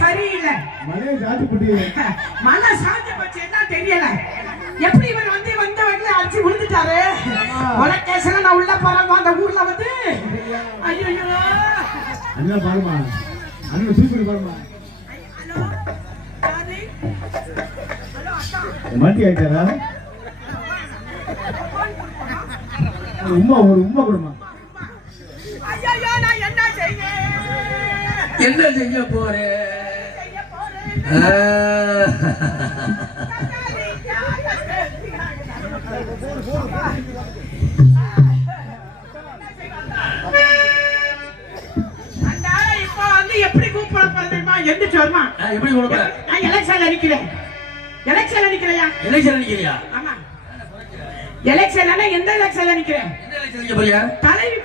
சரியில்லை மழை சாஞ்சு போச்சு என்ன தெரியல எப்படி இவர் வந்த வகையில அடிச்சு விழுந்துட்டாரு உலகேசல நான் உள்ள போறேன் அந்த ஊர்ல வந்து ஐயோ அண்ணா பாருமா அண்ணா சூப்பர் பாருமா ஹலோ யாரு ஹலோ அக்கா மாட்டி ஆயிட்டாரா உம்மா ஒரு உம்மா கொடுமா ஐயோ நான் என்ன செய்ய போறேன் இப்ப வந்து எப்படி கூப்பிட போறதுமா எந்திரிச்சு வருமா எப்படி கூப்பிட நான் எலெக்ஷன்ல நிக்கிறேன் எலெக்ஷன்ல நிக்கிறியா ஆமா எலெக்ஷன்ல எந்த எலெக்ஷன்ல நிக்கிறேன் என்ன எலெக்ஷன் நிக்க போறியா தலைவி